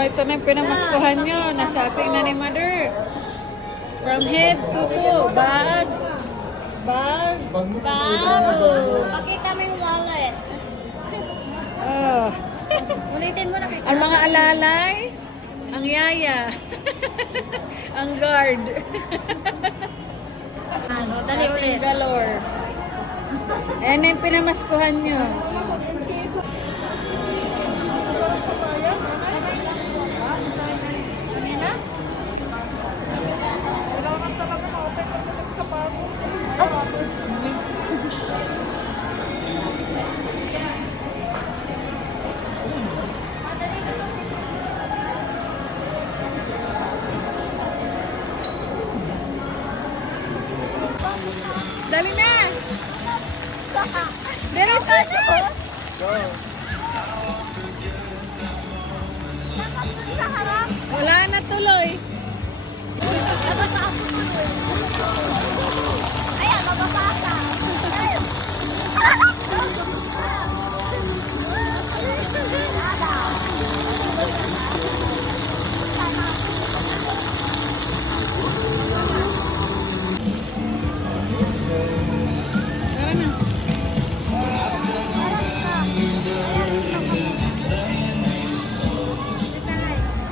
Oh, ito na yung pinamaskuhan nyo. Na-shopping na ni Mother. From head to toe. Bag. Bag. Oh. Pakita mo yung wallet. Oh. Ulitin mo na. Ang mga alalay. Ang yaya. Ang guard. Ano, dali Shopping ulit. galore. Ayan na yung pinamaskuhan nyo. Dali na! Meron ka na! Wala na tuloy. Ayan, mababasa. Tara na.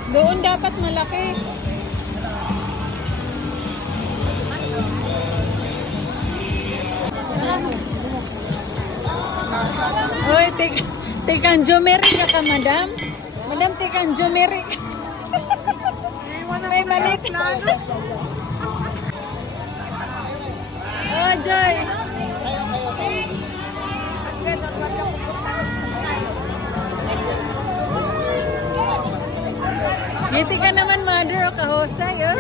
Doon dapat malaki. Hoy, tikang jumeri ka, madam. Madam, tikang jumeri. May malit. Oh, Joy. Ngiti ka naman, mother, o kahusay, oh.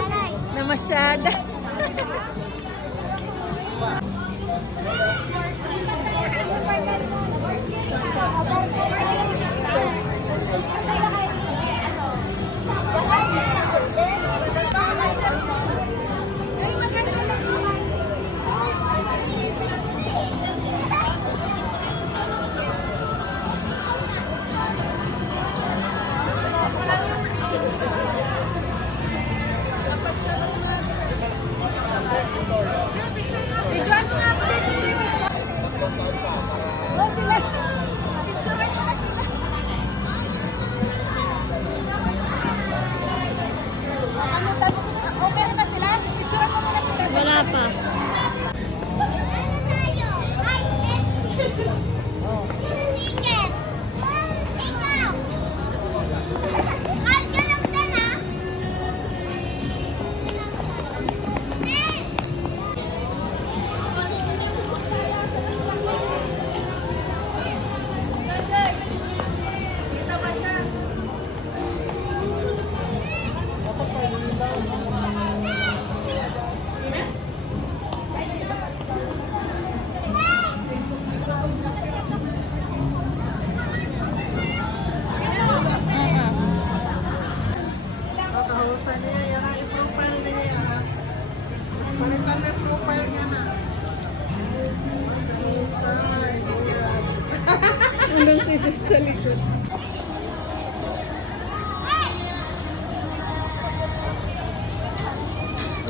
Na masyada. Wala pa. Hanggang si Diyos sa likod.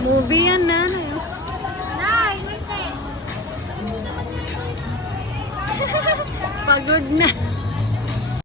Movie yan, nanay. Nay, wait. Pagod na.